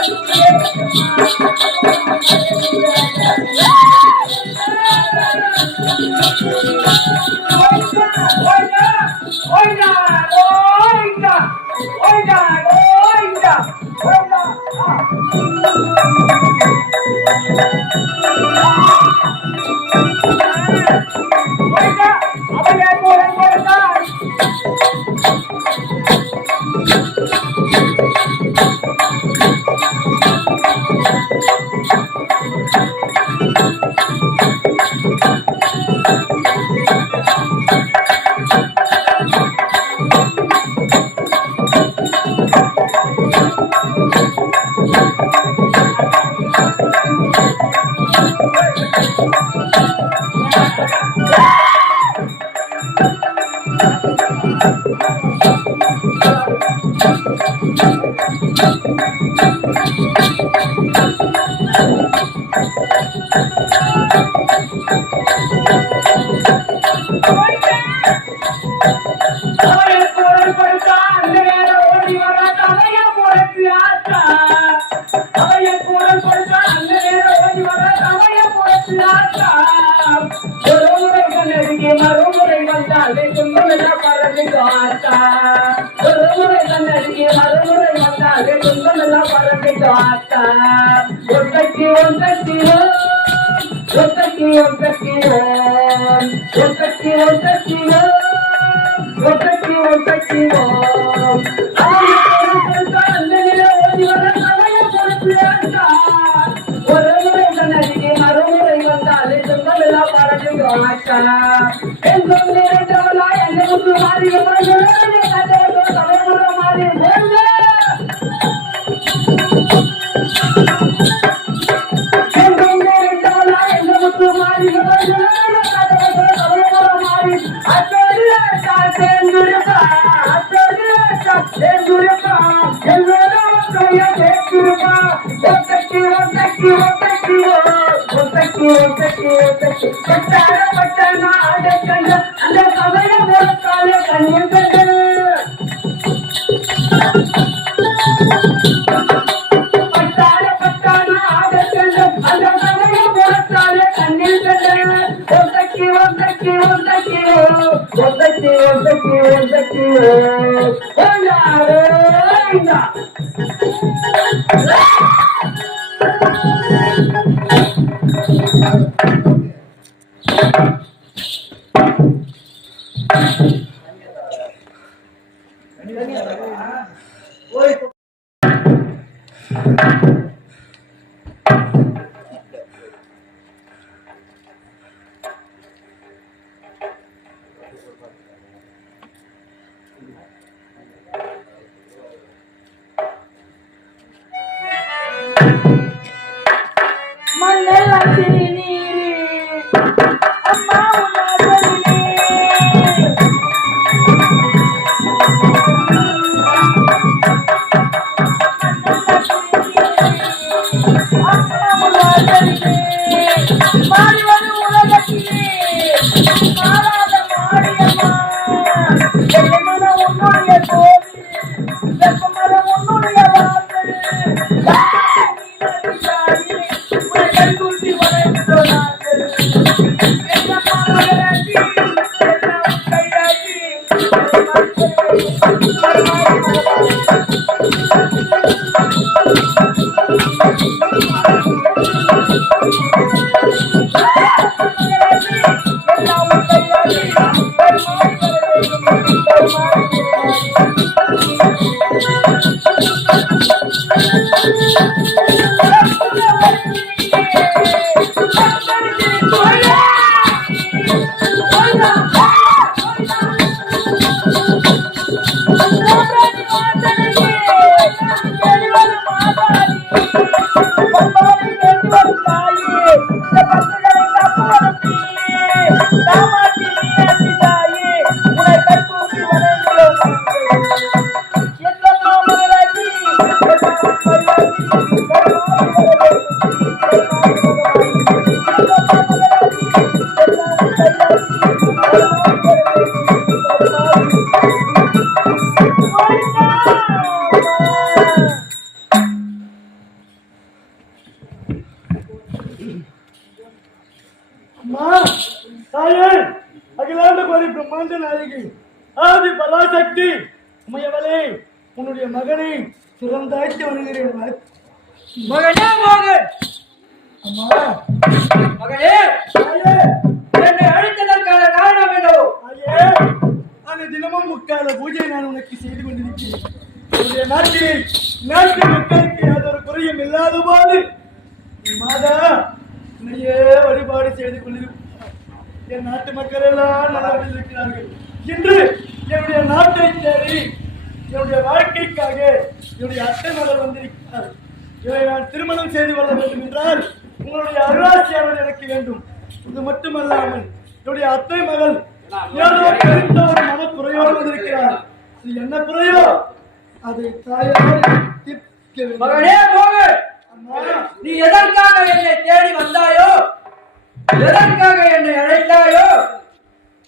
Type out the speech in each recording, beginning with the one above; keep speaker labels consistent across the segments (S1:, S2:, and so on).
S1: oiga, oiga, oiga, oiga. அவளுக்கு ஒரு கொடுத்தா ಬಂದಾಗ ತುಂಬಲೆಲ್ಲ ಬರಬೇಕು ಆತ ಒಂದಕ್ಕೆ ಒಂದಕ್ಕಿರೋ ಒಂದಕ್ಕೆ ಒಂದಕ್ಕಿರೋ ಒಂದಕ್ಕೆ ಒಂದಕ್ಕಿರೋ ಒಂದಕ್ಕೆ ಒಂದಕ್ಕಿರೋ மரபுரை வந்தாலே சொல்லலாம் பரவாயில்லை அந்த கவலை முழக்கால கண்ணியப்பட்டு பட்டாள பட்டான ஆகச்சென்று அந்த கவலை முழக்கால கண்ணில் கண்டன ஒத்தக்கி ஒத்தக்கி ஒத்தக்கி ஒத்தக்கி ஒத்தக்கி ஒத்தக்கி
S2: ஒன்னாரோ சாரிலே மகனை சிறந்தாய்த்து வருகிறேன்
S3: மகனே மோகன்!
S2: அம்மா.
S3: மகனே! என்னை அழைத்ததற்கான காரணம் என்னவோ
S2: அந்த தினமும் முக்கால பூஜை நான் உனக்கு செய்து கொண்டிருக்கிறேன். உன்னுடைய நாட்டிலே நாட்டு மக்களுக்கு யாதொரு குறையும் இல்லாத போது மாதா உன்னையே வழிபாடு செய்து கொண்டிருக்கிறார் என் நாட்டு மக்கள் எல்லாம் நல்லபடியில் இருக்கிறார்கள். இன்று என்னுடைய நாட்டை தேடி என்னுடைய வாழ்க்கைக்காக என்னுடைய அத்தை மகள் வந்திருக்கிறார். இதை நான் திருமணம் செய்து கொள்ள வேண்டும் என்றால் உங்களுடைய அருளாட்சியாளர் எனக்கு வேண்டும். இது மட்டுமல்லாமல் என்னுடைய அத்தை மகள் ஏதோ பெருத்த ஒரு மனக்குறையோடு வந்திருக்கிறார். அது என்ன குறையோ? அதை தாயார்
S3: நீ எதற்காக என்னை தேடி வந்தாயோ? எதற்காக என்னை அழைத்தாயோ?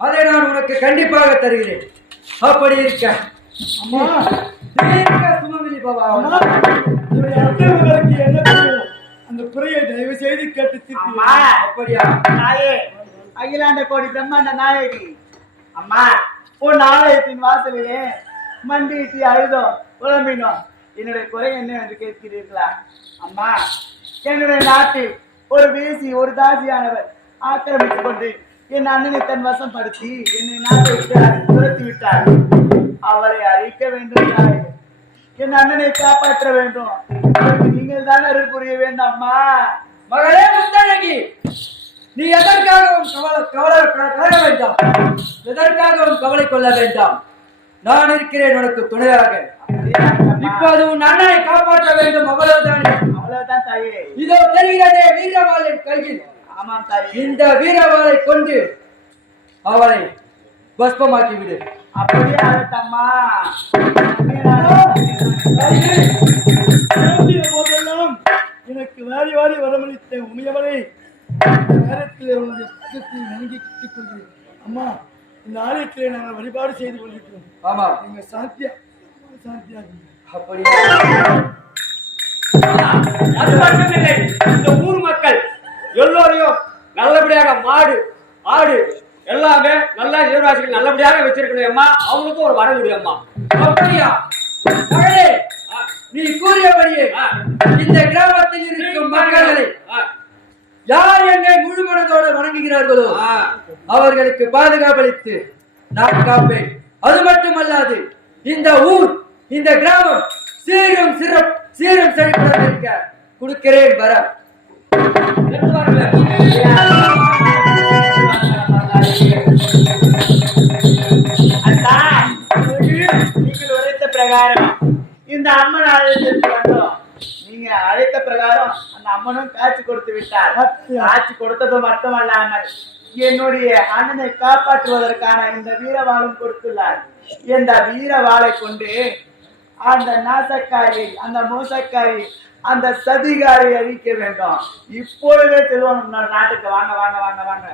S3: அதை நான் உனக்கு கண்டிப்பாக தருகிறேன். அப்படி இருக்க.
S2: அம்மா
S3: சுமங்கலி பவா?
S2: அம்மா, என்ன அந்த குறையை தயவு செய்து கேட்டு தீர்த்து
S3: அப்படியா?
S4: தாயே அகிலாண்ட கோடி பிரம்மாண்ட நாயகி. அம்மா உன் ஆலயத்தின் வாசலிலே மண்டிட்டு அழுதோம் புலம்பினோம். என்னுடைய குறை என்ன என்று கேட்கிறீர்களா? அம்மா என்னுடைய நாட்டில் ஒரு வேசி ஒரு தாசியானவர் ஆக்கிரமித்துக் கொண்டு என் அண்ணனை தன் வசப்படுத்தி என்னை நாட்டை விட்டு துரத்தி விட்டார். அவரை அழிக்க வேண்டும் தாயே என் அண்ணனை காப்பாற்ற வேண்டும். நீங்கள் தான் அருள் புரிய வேண்டாம்மா
S3: மகளே முத்தழகி நீ எதற்காகவும் கவலை கவலை கவலை வேண்டாம். எதற்காகவும் கவலை கொள்ள வேண்டாம். நான் இருக்கிறேன் உனக்கு துணையாக. இப்போது உன் அண்ணனை காப்பாற்ற வேண்டும் அவ்வளவுதானே.
S4: அவ்வளவுதான் தாயே.
S3: இதோ தெரிகிறதே வீரவாளின் கையில். இந்த வீரவாளை கொண்டு அவளை பஸ்பமாக்கி விடு
S4: அப்படியே ஆகட்டம்மா
S2: போதெல்லாம் எனக்கு வாரி வாரி வரமளித்த உமையவரை இந்த நேரத்தில் கிட்டிக் கொள்கிறேன் அம்மா இந்த ஆலயத்திலே நாங்கள் வழிபாடு செய்து கொண்டிருக்கிறோம்.
S3: ஆமா
S2: எங்க சாந்தியா சாந்தியா
S3: அப்படி
S5: அது மட்டுமில்லை. இந்த ஊர் எல்லோரையும் நல்லபடியாக மாடு ஆடு எல்லாமே நல்லா ஜீவராசிகள் நல்லபடியாக வச்சிருக்கணும் அம்மா. அவங்களுக்கும் ஒரு வர முடியும் அம்மா.
S3: அப்படியா? நீ கூறியபடியே இந்த கிராமத்தில் இருக்கும் மக்களை யார் என்னை முழு மனதோடு வணங்குகிறார்களோ
S5: ஆ.
S3: அவர்களுக்கு பாதுகாப்பளித்து நான் காப்பேன். அது மட்டுமல்லாது இந்த ஊர் இந்த கிராமம் சீரும் சிறப் சீரும் செழிப்புடன் இருக்க கொடுக்கிறேன்
S4: வர பிரகாரம் இந்த அம்மன் ஆலயத்திற்கு நீங்க அழைத்த பிரகாரம் அந்த அம்மனும் காட்சி கொடுத்து விட்டார் காட்சி கொடுத்தது மட்டுமல்லாமல் என்னுடைய அண்ணனை காப்பாற்றுவதற்கான இந்த வீரவாளும் கொடுத்துள்ளார் இந்த வீரவாளை கொண்டு அந்த நாசக்காரி அந்த மோசக்காரி அந்த சதிகாரி அழிக்க வேண்டும். இப்பொழுதே செல்வம் நாட்டுக்கு வாங்க வாங்க வாங்க வாங்க.